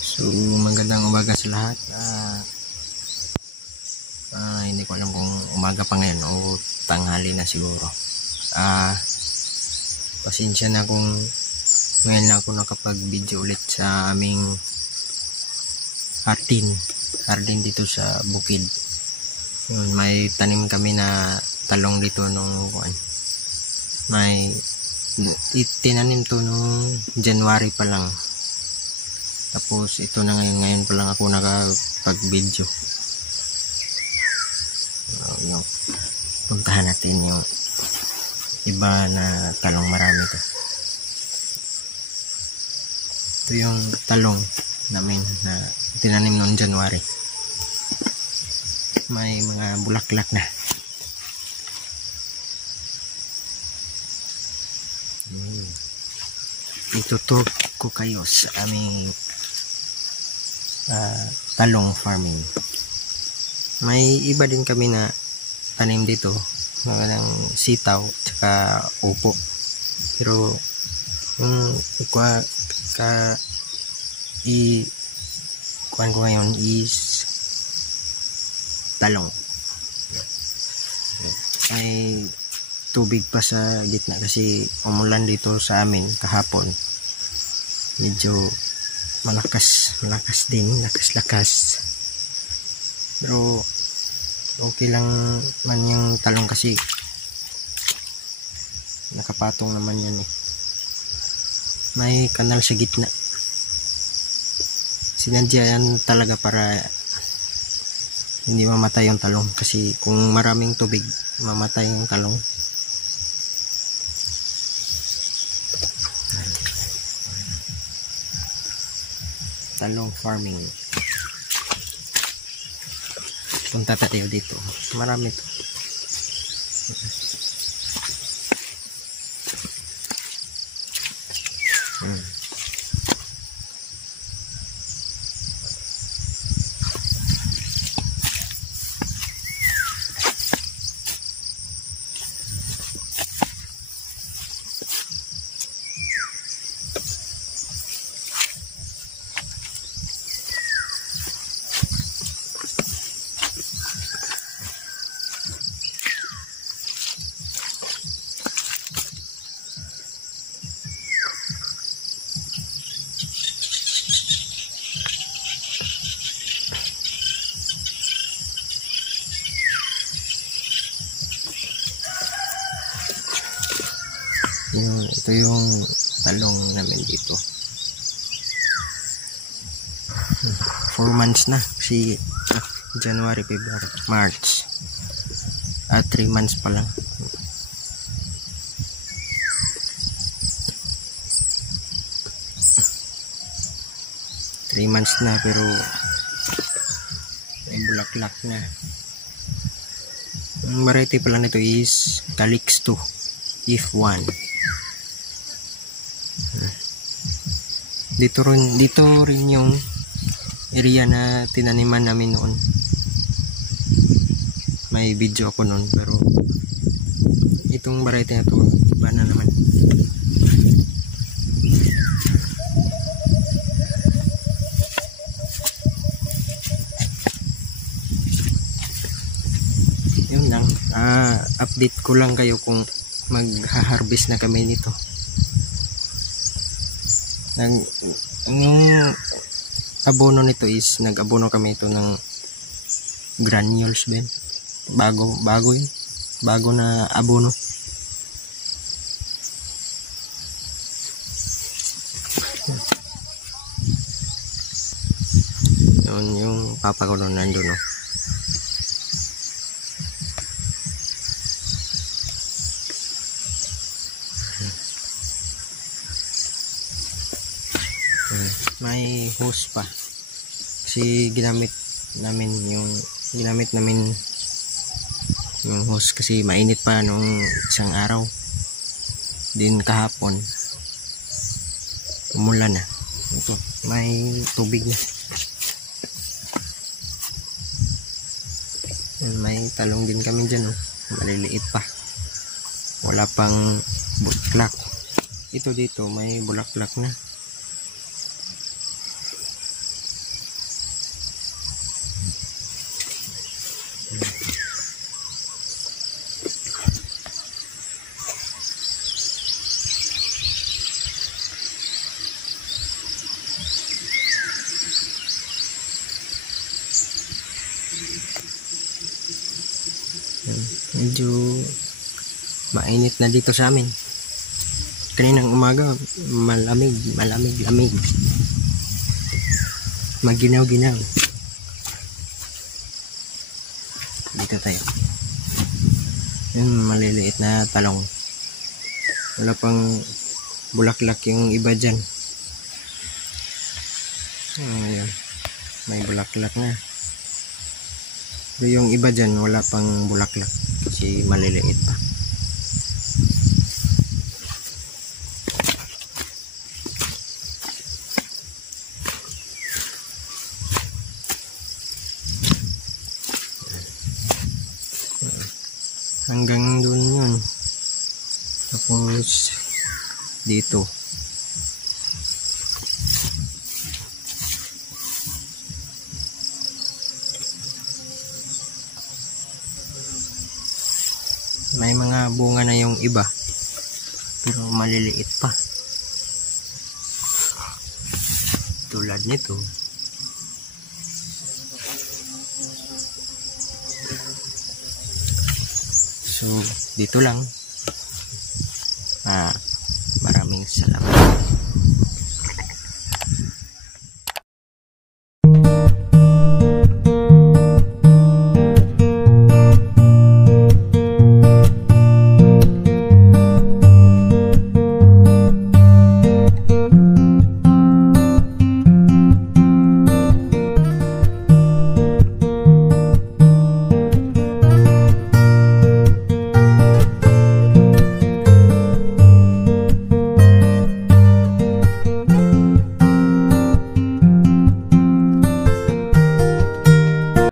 So magandang umaga sa lahat. Hindi ko alam kung umaga pa ngayon o tanghali na siguro. Pasensya na kung ngayon na ako nakapag-video ulit sa aming hardin dito sa bukid. Yun, may tanim kami na talong dito nung may itinanim to nung January pa lang. Tapos ito na ngayon pa lang ako nakapag-video. Yung puntahan natin yung iba na talong, marami to. Ito yung talong namin na tinanim noong January. May mga bulaklak na. Ituturo ko kayo sa aming talong farming. May iba din kami na tanim dito ng sitaw tsaka upo, pero yung kuhan ko ngayon is talong. Ay tubig pa sa gitna kasi umulan dito sa amin kahapon. Medyo malakas din, lakas. Pero okay lang man yung talong kasi nakapatong naman yan eh. May kanal sa gitna. Sinadya yan talaga para hindi mamatay yung talong, kasi kung maraming tubig mamatay yung talong. Talong farming. Punta tayo dito. Marami to. Ito yung talong namin dito. 4 months na, si January, February, March. 3 months pa lang. Three months na pero may bulaklak na. Ang variety pala nito is Calix 2 F1. Dito rin yung area na tinaniman namin noon. May video ako noon, pero itong variety na to iba na naman. Yun lang, update ko lang kayo kung magha-harvest na kami nito. Yung abono nito is nag-abono kami ito ng granules ben. Bago yun. Bago na abono. Yun yung papa ko doon nandun, no. May hose pa kasi ginamit namin yung hose kasi mainit pa nung isang araw din kahapon. Umulan na. Ito, may tubig na. May talong din kami dyan, oh. Maliliit pa, wala pang bulaklak. ito dito may bulaklak na. Medyo mainit na dito sa amin. Kaninang umaga malamig. Maginaw-ginaw. Dito tayo. Yung maliliit na talong. Wala pang bulaklak yung iba dyan. Ayan. May bulaklak na. Pero yung iba dyan wala pang bulaklak. Kasi maliliit pa. Hanggang doon yun. Tapos dito. May mga bunga na yung iba. Pero maliliit pa. Tulad nito. So, dito lang. Maraming salamat.